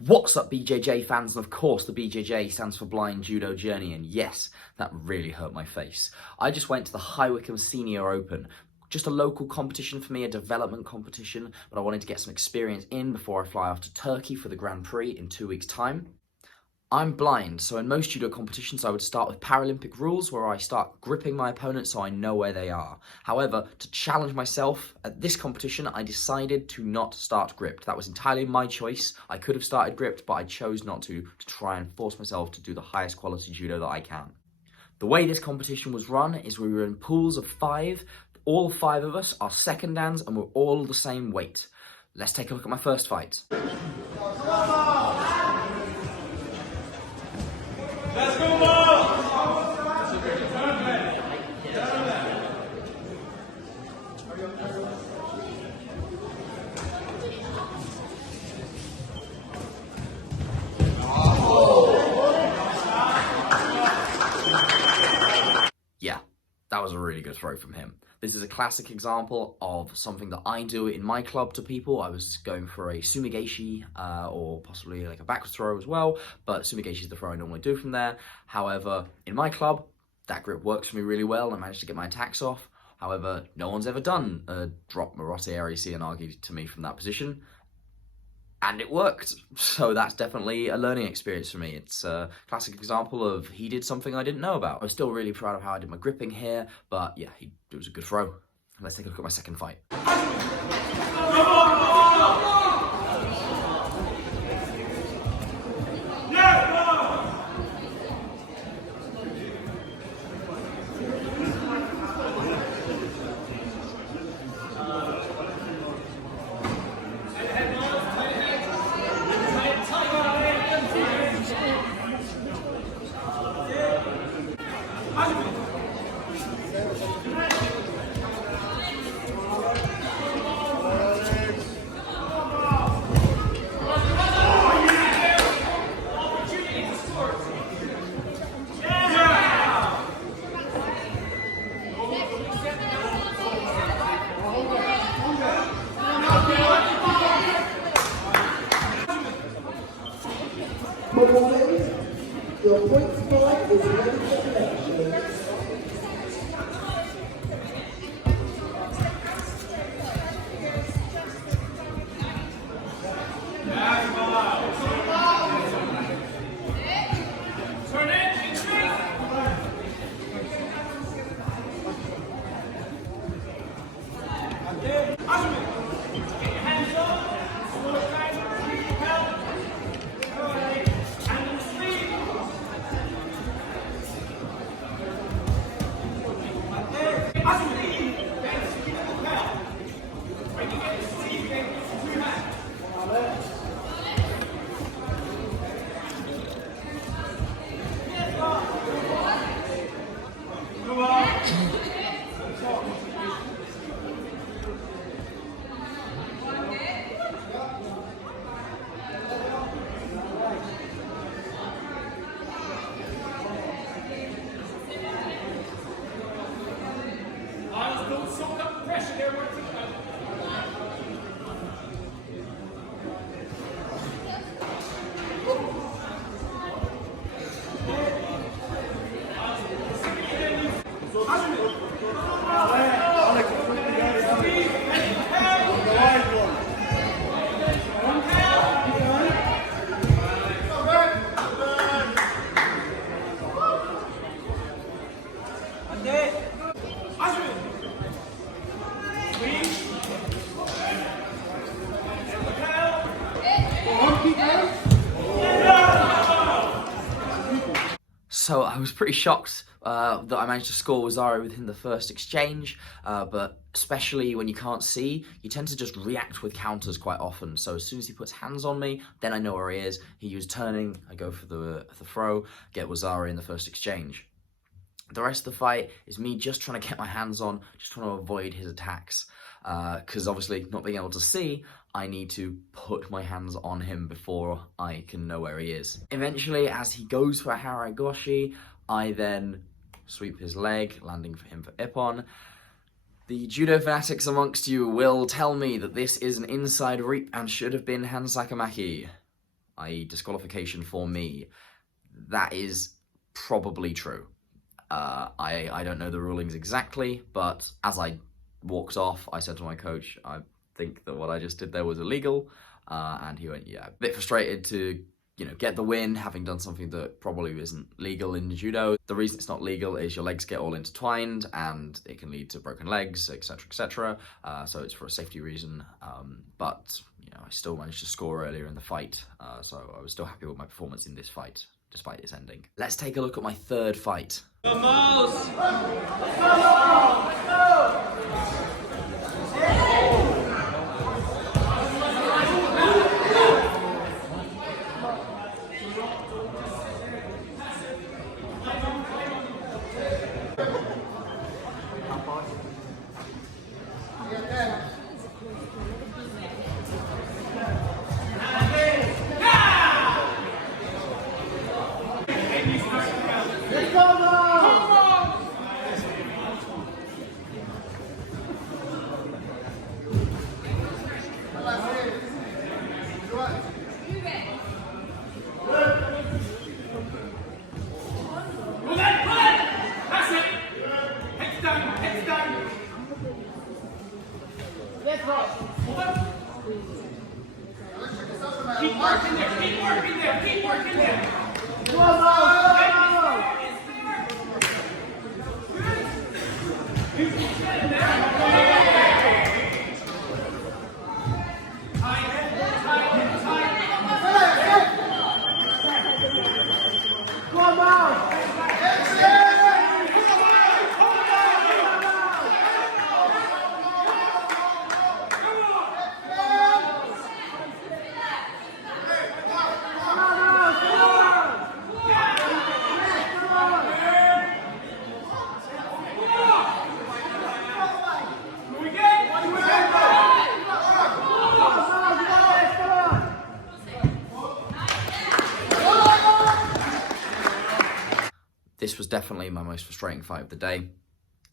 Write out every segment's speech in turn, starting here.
What's up, BJJ fans? And of course, the BJJ stands for Blind Judo Journey, and yes, that really hurt my face. I just went to the High Wycombe Senior Open. Just a local competition for me, a development competition, but I wanted to get some experience in before I fly off to Turkey for the Grand Prix in 2 weeks' time. I'm blind, so in most judo competitions I would start with Paralympic rules where I start gripping my opponent so I know where they are. However, to challenge myself at this competition, I decided to not start gripped. That was entirely my choice. I could have started gripped, but I chose not to try and force myself to do the highest quality judo that I can. The way this competition was run is we were in pools of 5. All 5 of us are second dans and we're all the same weight. Let's take a look at my first fight. Let's go, Mark! Yeah, that was a really good throw from him. This is a classic example of something that I do in my club to people. I was going for a sumigeshi or possibly like a backwards throw as well, but sumigeshi is the throw I normally do from there. However, in my club, that grip works for me really well and I managed to get my attacks off. However, no one's ever done a drop Marotte Eri Seoinage to me from that position. And it worked, so that's definitely a learning experience for me. It's a classic example of he did something I didn't know about. I'm still really proud of how I did my gripping here, but yeah, it was a good throw. Let's take a look at my second fight. Your point spot is ready for connection. So I was pretty shocked that I managed to score Wazari within the first exchange, but especially when you can't see, you tend to just react with counters quite often. So as soon as he puts hands on me, then I know where he is. He was turning, I go for the throw, get Wazari in the first exchange. The rest of the fight is me just trying to get my hands on, just trying to avoid his attacks. Because obviously, not being able to see, I need to put my hands on him before I can know where he is. Eventually, as he goes for a Haragoshi, I then sweep his leg, landing for him for Ippon. The judo fanatics amongst you will tell me that this is an inside reap and should have been hansakamaki, i.e. disqualification for me. That is probably true. I don't know the rulings exactly, but as I walked off, I said to my coach, I think that what I just did there was illegal, and he went, yeah, a bit frustrated to, get the win, having done something that probably isn't legal in judo. The reason it's not legal is your legs get all intertwined, and it can lead to broken legs, etc., etc. So it's for a safety reason, but I still managed to score earlier in the fight, so I was still happy with my performance in this fight, despite its ending. Let's take a look at my third fight. Vamos! Keep working there, keep working there, keep working there. This was definitely my most frustrating fight of the day.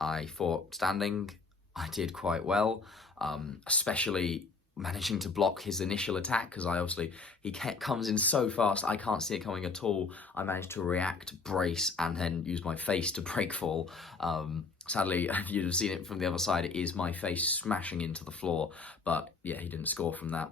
I fought standing. I did quite well, especially managing to block his initial attack, because he comes in so fast, I can't see it coming at all. I managed to react, brace, and then use my face to break fall. Sadly, if you'd have seen it from the other side, it is my face smashing into the floor, but yeah, he didn't score from that.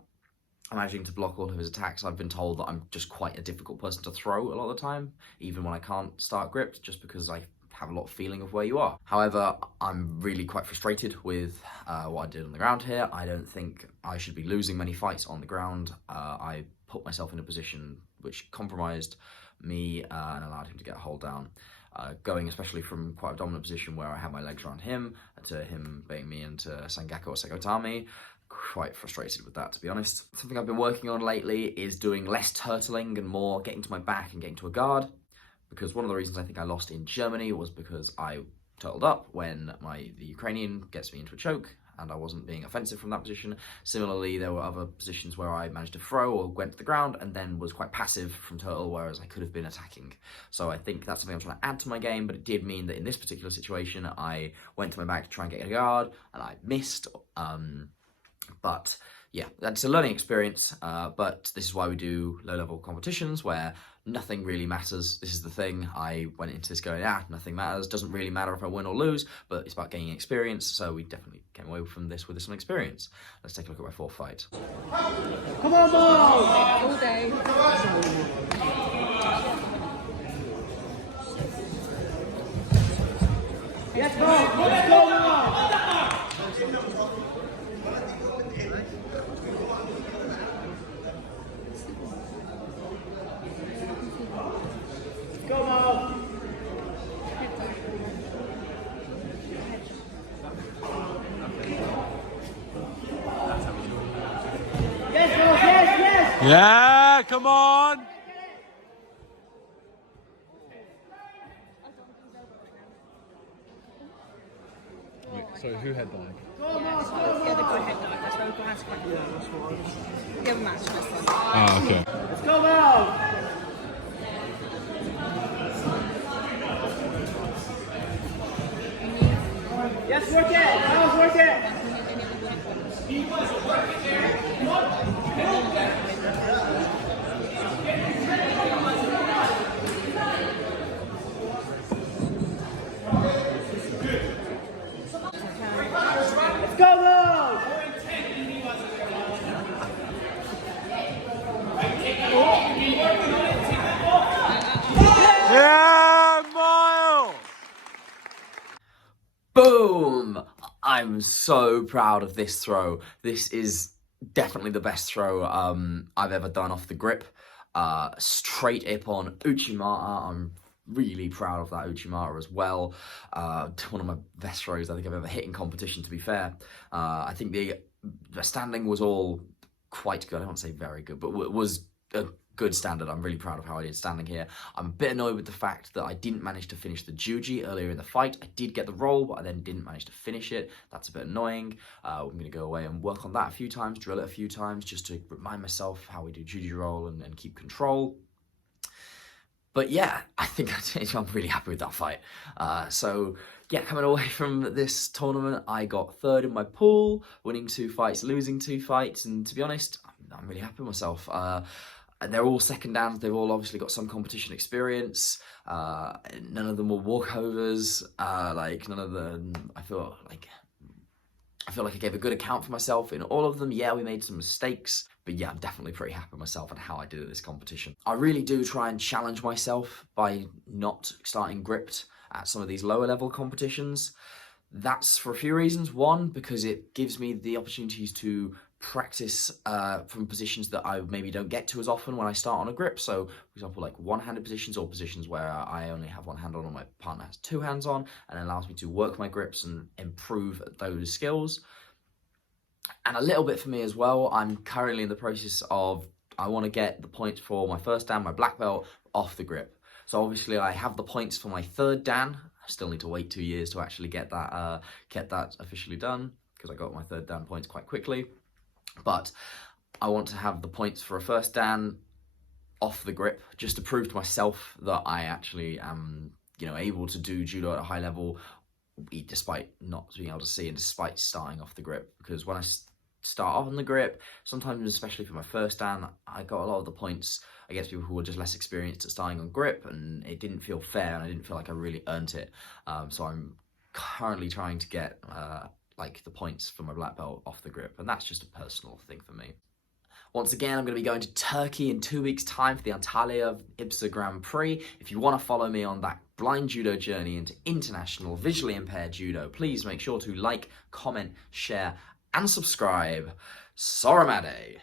I'm managing to block all of his attacks. I've been told that I'm just quite a difficult person to throw a lot of the time, even when I can't start gripped, just because I have a lot of feeling of where you are. However, I'm really quite frustrated with what I did on the ground here. I don't think I should be losing many fights on the ground. I put myself in a position which compromised me and allowed him to get a hold down. Going especially from quite a dominant position where I had my legs around him, to him beating me into Sangaku or Sekotami. Quite frustrated with that, to be honest. Something I've been working on lately is doing less turtling and more getting to my back and getting to a guard, because one of the reasons I think I lost in Germany was because I turtled up when the Ukrainian gets me into a choke, and I wasn't being offensive from that position. Similarly, there were other positions where I managed to throw or went to the ground and then was quite passive from turtle, whereas I could have been attacking. So I think that's something I'm trying to add to my game, but it did mean that in this particular situation, I went to my back to try and get a guard, and I missed. But yeah, that's a learning experience, but this is why we do low-level competitions where nothing really matters. This is the thing. I went into this going, nothing matters. Doesn't really matter if I win or lose, but it's about gaining experience, so we definitely came away from this with some experience. Let's take a look at my fourth fight. Come on, Mom! All day. Yes, Mom! Let's go, Mom! Go, Mom! Yes, Mom! Yes, yes! Yeah, come on! So who headlined? Yeah, the guy head dive. That's why we've got hands crack. Yeah, that's what the other match was fun. Ah, okay. Let's go, Mom! Yes, Yes, work it. That was work it. Let's go, Mo! Yeah, Miles! Boom! I'm so proud of this throw. This is definitely the best throw I've ever done off the grip. Straight hip on Uchimata. I'm really proud of that Uchimata as well. One of my best throws I think I've ever hit in competition, to be fair. I think the standing was all quite good. I don't want to say very good, but it was a good standard. I'm really proud of how I did standing here. I'm a bit annoyed with the fact that I didn't manage to finish the Juji earlier in the fight. I did get the roll, but I then didn't manage to finish it. That's a bit annoying. I'm going to go away and work on that a few times, drill it a few times, just to remind myself how we do Juji roll and keep control. But yeah, I think I'm really happy with that fight. So yeah, coming away from this tournament, I got third in my pool, winning 2 fights, losing 2 fights, and to be honest, I'm really happy with myself. They're all second downs. They've all obviously got some competition experience. None of them were walkovers. None of them. I feel like I gave a good account for myself in all of them. Yeah, we made some mistakes, but yeah, I'm definitely pretty happy with myself and how I did at this competition. I really do try and challenge myself by not starting gripped at some of these lower level competitions. That's for a few reasons. One, because it gives me the opportunities to practice from positions that I maybe don't get to as often when I start on a grip. So, for example, like one-handed positions or positions where I only have one hand on and my partner has 2 hands on, and it allows me to work my grips and improve those skills. And a little bit for me as well, I'm currently in the process of, I want to get the points for my first dan, my black belt, off the grip. So obviously I have the points for my 3rd dan. I still need to wait 2 years to actually get that officially done, because I got my 3rd dan points quite quickly. But I want to have the points for a first dan off the grip, just to prove to myself that I actually am, able to do judo at a high level, despite not being able to see and despite starting off the grip. Because when I start off on the grip, sometimes, especially for my first dan, I got a lot of the points against people who were just less experienced at starting on grip, and it didn't feel fair, and I didn't feel like I really earned it. So I'm currently trying to get the points for my black belt off the grip, and that's just a personal thing for me. Once again, I'm going to be going to Turkey in 2 weeks' time for the Antalya IBSA Grand Prix. If you want to follow me on that blind judo journey into international visually impaired judo, please make sure to like, comment, share, and subscribe. Soramade!